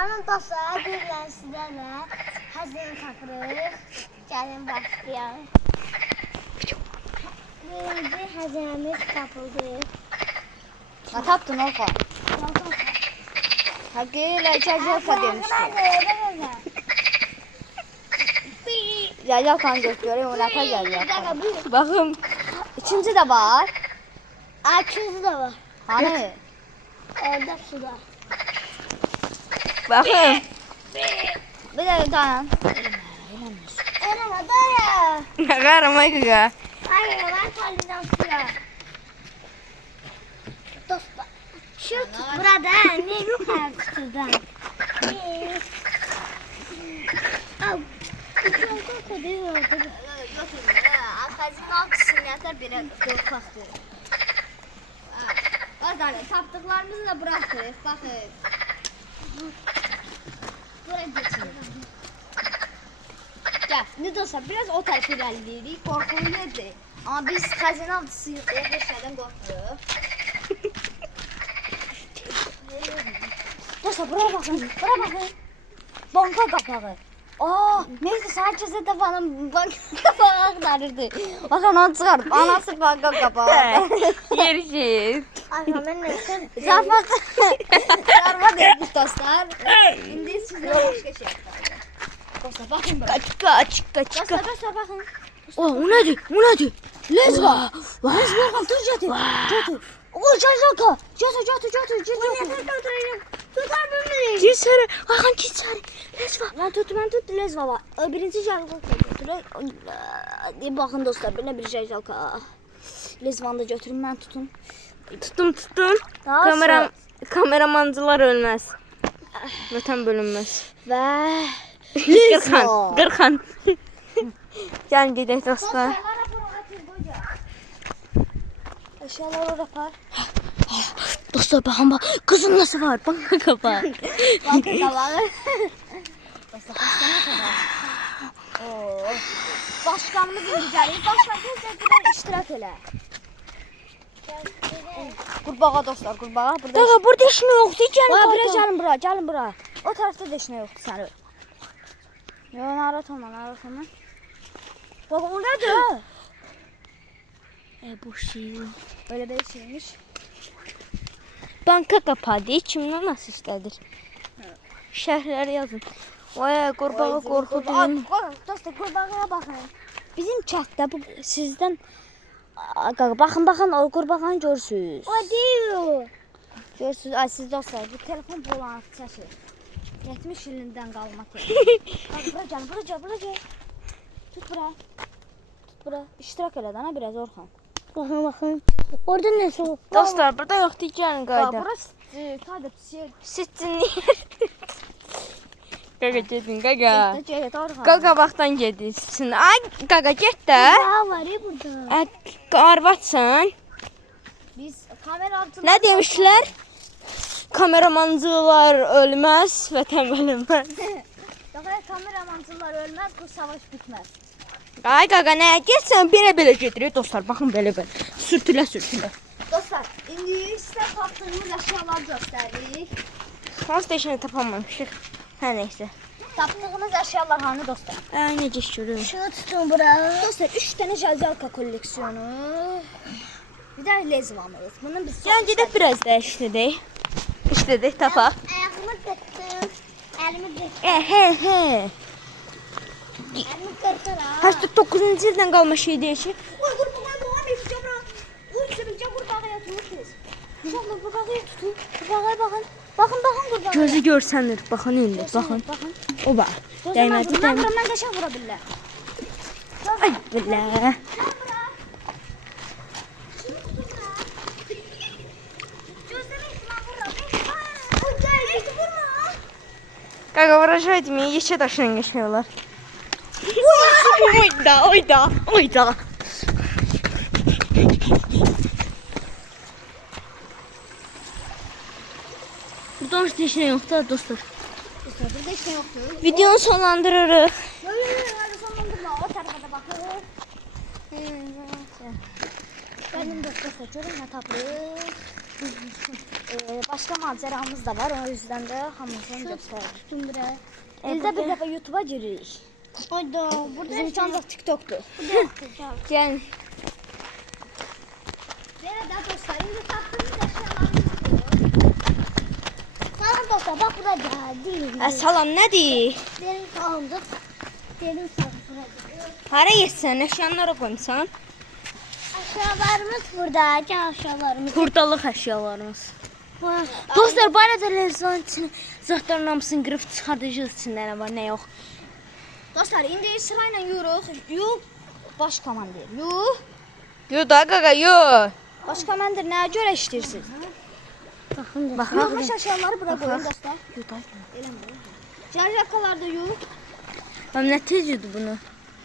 Salam dostlar, birlə sizlərlə həzini tapırıq. Gəlin başlayalım. Birinci həzinimiz tapıldı. Ne taptın Orhan? Hakkıyla Cacalka demişti. Cacalka'nı gösteriyor, ona Cacalka. Bakın, üçüncü de var. İkinci de var. Hani? Orada suda. Bakın. Bir de tamam. Elama daya. Ne karama kıga. Hayır, ben kalacağım suya. Dostlar. Şu tut burada. Ne yukarı tutudan. Al. Çok koduyor. Arkasının altısını yeter bile korkaktır. Bazıları taptıklarımızı da bıraktık. Bakın. Buraya geçelim. Gel. Ne de olsa biraz o tarafa ilerledik. Korkuluydu. Ama biz hazine avcısıyız. Bir şeyden korktuk. Dostlar buraya bakın. Buraya bakın. Banka kapağı. Aa, neyse herkese de bana banka kapağı aktarırdı. Bakın onu çıkarıp anası banka kapağı. Görüşürüz. Aynen neyse. Sarma demiş dostlar. Şimdi sizden başka şey yapacağım. Dostlar bakın böyle. Kaçka. Dostlar bakın. O nedir? Bu nedir? Lezva. Lezva dur cadı. Cadı. O Cacalka. Cadı. Tutar bunu. Cisare. Hakan cisare. Lesva. Ben tut Lezva var. Birinci Cacalka götürək. Bakın dostlar belə bir Cacalka. Lezvanı da götürün ben tutun. Tuttum. Daha Kameramancılar ölmez. Vatan bölünmez. Ve Gırkan. Gel gidelim dostlar. Eşyalar orada var. Dostlar bakın bak. Kızın nasıl var? Banka kapağı. Bakın kabağı. Dostlar başkanı kadar. Oo. Başkanımız indicəli. Başkan tezdən iştirak elə. Qurbağa dostlar, qurbağa. Daga burada işin yoktu. Gəlin bura. O tarafta da işin yoxdur səni. Yo, narahat olma. Bak oradadır. Bu şey. Böyle bir şeymiş. Banka kapağı değil. Kimden nasıl işledir? Şərhləri yazın. Vay qurbağa qorxudur. Dostlar, qurbağaya baxın. Bizim çatda bu sizdən baxın o qurbağanı görürsüz. Hadi. Görürsüz, ay siz dostlar, bu telefon bulanıq çəkir. 70 ilindən qalma telefon. Bura gəl. Tut bura. İştirak elədən ha biraz Orhan. Bakın. Orada ne su? Dostlar burada yoktu. Gəlin qayda. Burası sadece Sizin Qaqa gedin qaqa. Get Orhan. Qaqa vaxtdan gedirsin. Ay qaqa get də. Daha var ya burada. Arvatsan. Biz kamera altında... Ne demişler? Kameramancılar ölmez, vatan bölünmez. Daha kameramancılar ölmez, bu savaş bitmez. Ay qaqa nə getsən belə gedirik dostlar. Baxın belə. Sürtülə. Dostlar, indi sizə tapdığımız əşyaları göstəririk. Hans deşəni tapamamışıq. Hər neysə. Tapdığımız əşyalar hanı dostlar? Ay necə görürüm. Şunu tutun bura. Dostlar, 3 tane Cacalka koleksiyonu. Bir de lezvamız. Bunun biz Gəl gedək biraz da işlədik, tapaq. Ayağımı kırdım. Elimi kırdım. He. Elimi kırdım ha. 89-cu ildən qalma şey deyir ki. Oy qurbağa doğan eşicə bura. Oy sürüncə qurbağaya tutmuşuz. Uşaqlar qurbağaya tutun. Qurbağaya baxın. Baxın qurbağa. Gözü görsənir. Baxın indi, baxın. Oba. Dəymədi. Mən qəşəng vura billər. Ay billah. Qaqa vuracaqdım, yeşə daşına geçiyorlar. Oyda. Buradan hiç deşine yok da dostlar. Dostlar, burada heç nə yoxdur. Videonu sonlandırırıq. Yo, hadi sonlandırma. O tarafa da bakın. Benim dostlar, görün nə tapırıq. Başka macəramız da var. O yüzden de hamımızın göstərir. Tutun bura. İldə bir dəfə YouTube'a giririk. Hayda. Burada Bizim için ancaq TikTok'dur. Gel. Nerede dostlar? Şimdi taktığımız eşyalarımız bu. Tamam dostlar bak burada geldi. Salam nədir? Benim sağımdır. Benim sağım burada. Hara getsən? Əşyanlara qoymusan? Aşağılarımız burada. Gel aşağılarımız. Hurdalıq əşyalarımız. Var. Dostlar, bu arada rezon için zatların hamısını qırıb çıxardacağız içində nə var, nə yox. Dostlar, indi sırayla yürüyük. Yuh, baş komandir. Yuh. Yo da qaqa, yo. Baş komandir nəyə görə işləyirsiniz? Bakın da. Baxaq. Yuh, əşyaları bura qoyun dostlar. Yo da. Jarjakalarda yuh. Mən nə tez yudu bunu?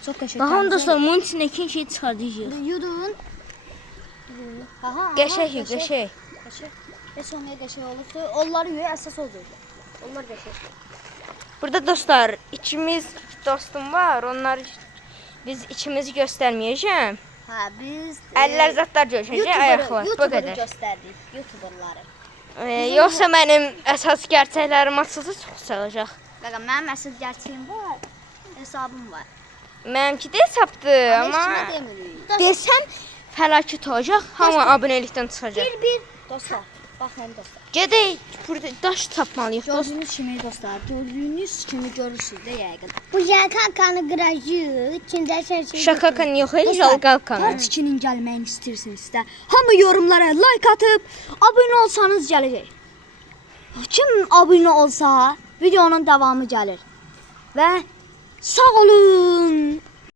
Çox qəşəng. Baxın dostlar, bunun içində iki şey çıxardacağıq. Yudun. Aha. Qəşəng, qəşəng. Heç olmaya qəşəng olursa, onları yuh, əsas olur. Onlar qəşəng. Burada dostlar, ikimiz dostum var. Onlar biz içimizi göstərməyəcəm. Ha, biz Əllər zatlar görüşəcək, ayaqlar. Bu YouTuber'ı qədər. göstərdik. YouTuber'ları. Yoxsa mənim əsas gerçəklərim açılsa çox çalacaq. Qaqa, mənim əsl gerçəyim var. Hesabım var. Mənimki də hesabdır, Amma amma heç kimə demirik. desəm fəlakət olacaq. Hamı abonelikdən çıxacaq. Dostlar, baxın dostlar. Gedək, burada daş tapmalıyıq. Gördüyünüz kimi dostlar, gördüyünüz kimi görürsünüz də yəqin. Bu Jakankanı qıracı. İçində şey. Şakakan yox, jalqalkan. Part 2-nin gəlməyini istəyirsinizsə, hamı yorumlara like atıb, abunə olsanız gələcək. Kim abunə olsa, videonun davamı gəlir. Və sağ olun.